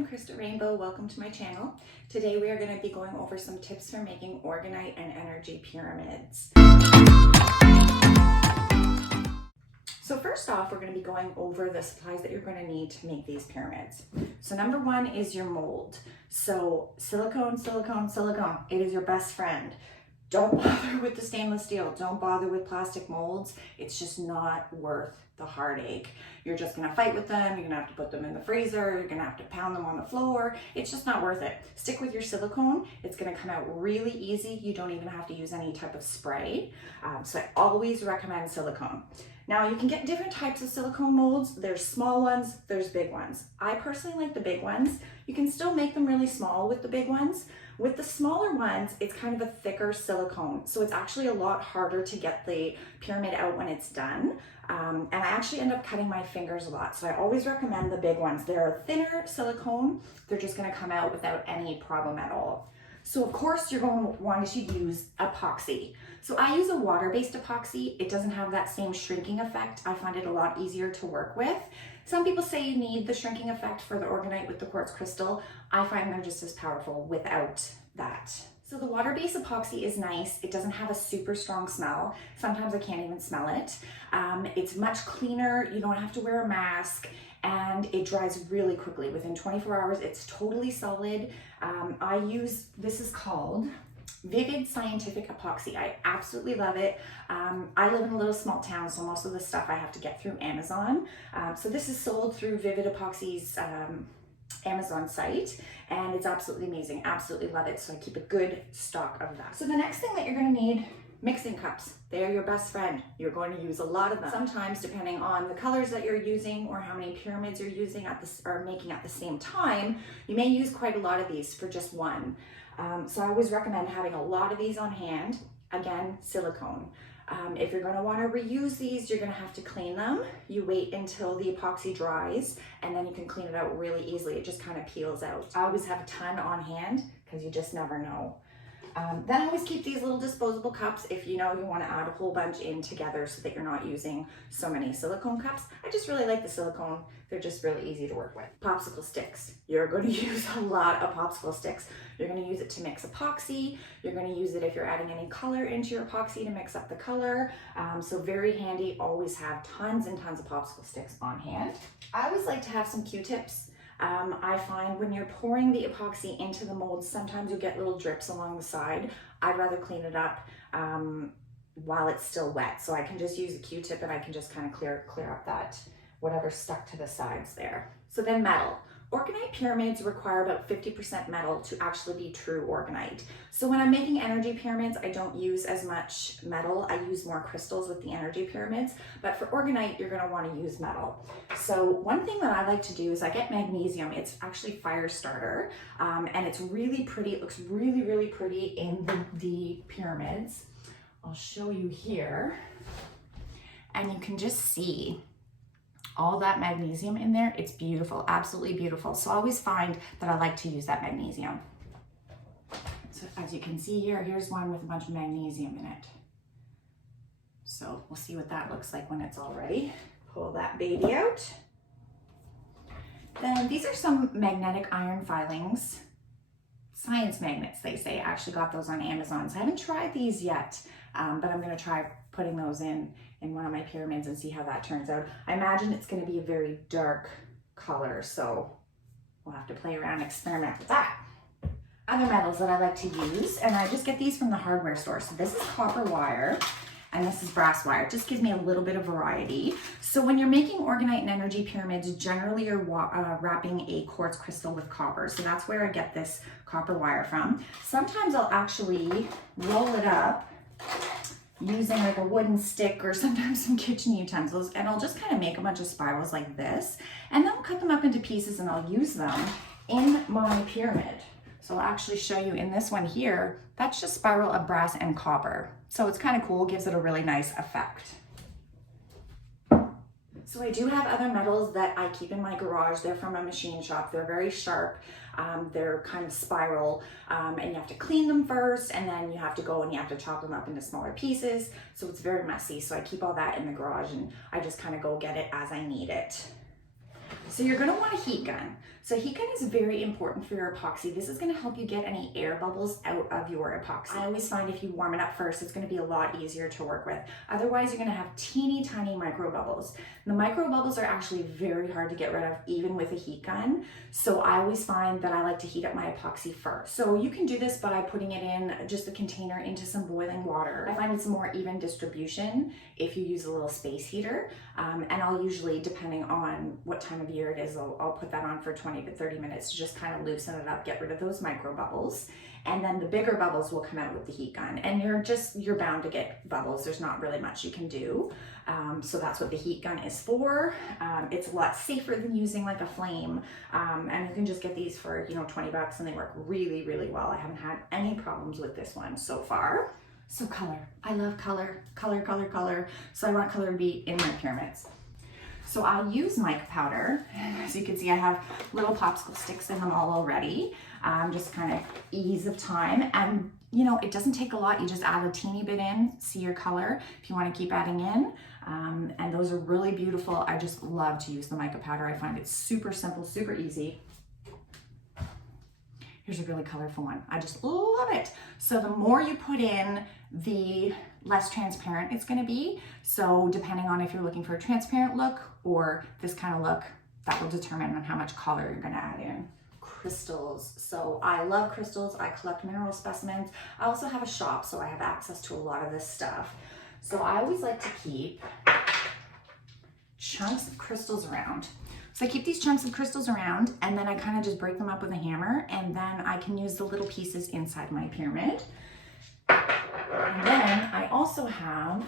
I'm Krista Rainbow. Welcome to my channel. Today we are going to be going over some tips for making Orgonite and energy pyramids. So first off, we're going to be going over the supplies that you're going to need to make these pyramids. So number one is your mold. So silicone, silicone, silicone. It is your best friend. Don't bother with the stainless steel. Don't bother with plastic molds. It's just not worth the heartache. You're just gonna fight with them. You're gonna have to put them in the freezer. You're gonna have to pound them on the floor. It's just not worth it. Stick with your silicone. It's gonna come out really easy. You don't even have to use any type of spray. So I always recommend silicone. Now you can get different types of silicone molds. There's small ones, there's big ones. I personally like the big ones. You can still make them really small with the big ones. With the smaller ones, it's kind of a thicker silicone. So it's actually a lot harder to get the pyramid out when it's done. And I actually end up cutting my fingers a lot. So I always recommend the big ones. They're a thinner silicone. They're just gonna come out without any problem at all. So of course you're going to want to use epoxy. So I use a water-based epoxy. It doesn't have that same shrinking effect. I find it a lot easier to work with. Some people say you need the shrinking effect for the Orgonite with the quartz crystal. I find they're just as powerful without that. So the water-based epoxy is nice. It doesn't have a super strong smell. Sometimes I can't even smell it. It's much cleaner. You don't have to wear a mask, and it dries really quickly. Within 24 hours, it's totally solid. This is called Vivid Scientific Epoxy. I absolutely love it. I live in a little small town, so most of the stuff I have to get through Amazon. So this is sold through Vivid Epoxy's Amazon site, and it's absolutely amazing. Absolutely love it. So I keep a good stock of that. So the next thing that you're going to need, mixing cups. They're your best friend. You're going to use a lot of them. Sometimes, depending on the colors that you're using or how many pyramids you're using or making at the same time, you may use quite a lot of these for just one. So I always recommend having a lot of these on hand. Again, silicone. If you're going to want to reuse these, you're going to have to clean them. You wait until the epoxy dries, and then you can clean it out really easily. It just kind of peels out. I always have a ton on hand because you just never know. Then I always keep these little disposable cups if you know you want to add a whole bunch in together so that you're not using so many silicone cups. I just really like the silicone. They're just really easy to work with. Popsicle sticks. You're going to use a lot of popsicle sticks. You're going to use it to mix epoxy. You're going to use it if you're adding any color into your epoxy to mix up the color. So very handy. Always have tons and tons of popsicle sticks on hand. I always like to have some Q-tips. I find when you're pouring the epoxy into the mold, sometimes you get little drips along the side. I'd rather clean it up while it's still wet. So I can just use a Q-tip and I can just kind of clear up that whatever's stuck to the sides there. So then metal. Orgonite pyramids require about 50% metal to actually be true Orgonite. So when I'm making energy pyramids, I don't use as much metal. I use more crystals with the energy pyramids, but for Orgonite, you're gonna wanna use metal. So one thing that I like to do is I get magnesium. It's actually fire starter, and it's really pretty. It looks really, really pretty in the pyramids. I'll show you here, and you can just see all that magnesium in there. It's beautiful, absolutely beautiful. So I always find that I like to use that magnesium. So as you can see here, here's one with a bunch of magnesium in it. So we'll see what that looks like when it's all ready. Pull that baby out. Then these are some magnetic iron filings. Science magnets, they say. I actually got those on Amazon. So I haven't tried these yet, but I'm gonna try putting those in one of my pyramids and see how that turns out. I imagine it's going to be a very dark color, so we'll have to play around and experiment with that. Other metals that I like to use, and I just get these from the hardware store. So this is copper wire, and this is brass wire. It just gives me a little bit of variety. So when you're making Orgonite and energy pyramids, generally you're wrapping a quartz crystal with copper. So that's where I get this copper wire from. Sometimes I'll actually roll it up using like a wooden stick or sometimes some kitchen utensils, and I'll just kind of make a bunch of spirals like this, and then I'll cut them up into pieces and I'll use them in my pyramid. So I'll actually show you in this one here, that's just spiral of brass and copper. So it's kind of cool, gives it a really nice effect. So I do have other metals that I keep in my garage. They're from a machine shop. They're very sharp. They're kind of spiral, and you have to clean them first, and then you have to go and you have to chop them up into smaller pieces. So it's very messy. So I keep all that in the garage, and I just kind of go get it as I need it. So you're going to want a heat gun. So heat gun is very important for your epoxy. This is going to help you get any air bubbles out of your epoxy. I always find if you warm it up first, it's going to be a lot easier to work with. Otherwise, you're going to have teeny tiny micro bubbles. The micro bubbles are actually very hard to get rid of, even with a heat gun. So I always find that I like to heat up my epoxy first. So you can do this by putting it in just the container into some boiling water. I find it's a more even distribution if you use a little space heater. And I'll usually, depending on what time of year it is, I'll put that on for 20 to 30 minutes to just kind of loosen it up, get rid of those micro bubbles. And then the bigger bubbles will come out with the heat gun. And you're bound to get bubbles. There's not really much you can do. So that's what the heat gun is for. It's a lot safer than using like a flame. And you can just get these for, $20 and they work really, really well. I haven't had any problems with this one so far. So color, I love color. So I want color to be in my pyramids. So I'll use mica powder. As you can see, I have little popsicle sticks in them all already. Just kind of ease of time. And it doesn't take a lot. You just add a teeny bit in, see your color if you want to keep adding in. And those are really beautiful. I just love to use the mica powder. I find it super simple, super easy. Here's a really colorful one. I just love it. So the more you put in, the less transparent it's gonna be. So depending on if you're looking for a transparent look or this kind of look, that will determine on how much color you're gonna add in. Crystals. So I love crystals. I collect mineral specimens. I also have a shop, so I have access to a lot of this stuff. So I always like to keep chunks of crystals around. So I keep these chunks of crystals around and then I kind of just break them up with a hammer, and then I can use the little pieces inside my pyramid. And then I also have,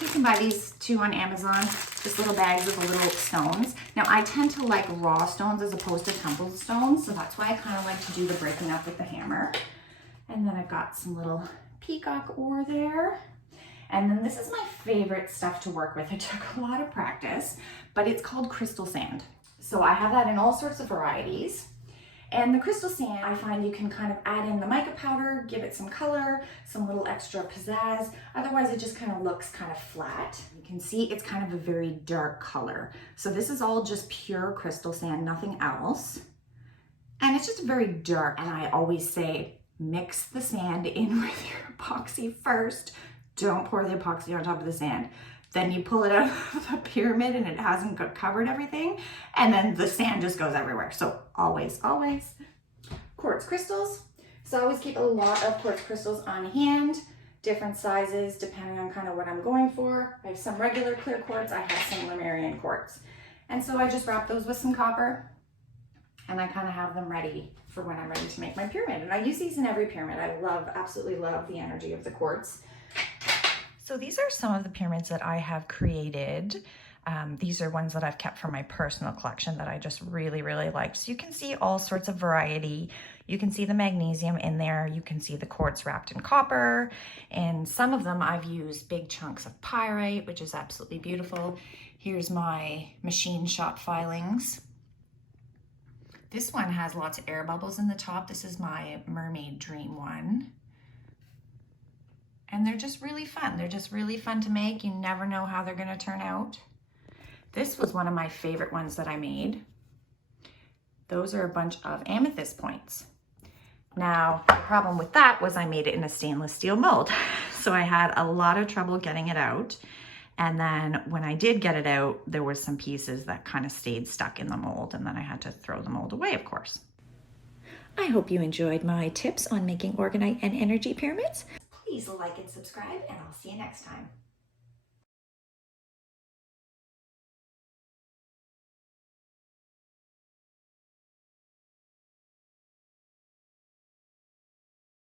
you can buy these too on Amazon, just little bags with the little stones. Now I tend to like raw stones as opposed to tumbled stones, so that's why I kind of like to do the breaking up with the hammer. And then I've got some little peacock ore there. And then this is my favorite stuff to work with. It took a lot of practice, but it's called crystal sand. So I have that in all sorts of varieties. And the crystal sand, I find you can kind of add in the mica powder, give it some color, some little extra pizzazz. Otherwise it just kind of looks kind of flat. You can see it's kind of a very dark color. So this is all just pure crystal sand, nothing else. And it's just very dark. And I always say, mix the sand in with your epoxy first. Don't pour the epoxy on top of the sand. Then you pull it out of the pyramid and it hasn't covered everything. And then the sand just goes everywhere. So always. Quartz crystals. So I always keep a lot of quartz crystals on hand, different sizes depending on kind of what I'm going for. I have some regular clear quartz. I have some Lemurian quartz. And so I just wrap those with some copper and I kind of have them ready for when I'm ready to make my pyramid. And I use these in every pyramid. I absolutely love the energy of the quartz. So these are some of the pyramids that I have created. These are ones that I've kept for my personal collection that I just really like. So you can see all sorts of variety. You can see the magnesium in there. You can see the quartz wrapped in copper. And some of them I've used big chunks of pyrite, which is absolutely beautiful. Here's my machine shop filings. This one has lots of air bubbles in the top. This is my Mermaid Dream one. And they're just really fun. They're just really fun to make. You never know how they're gonna turn out. This was one of my favorite ones that I made. Those are a bunch of amethyst points. Now, the problem with that was I made it in a stainless steel mold. So I had a lot of trouble getting it out. And then when I did get it out, there was some pieces that kind of stayed stuck in the mold, and then I had to throw the mold away, of course. I hope you enjoyed my tips on making orgonite and energy pyramids. Please like and subscribe, and I'll see you next time.